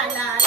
奶奶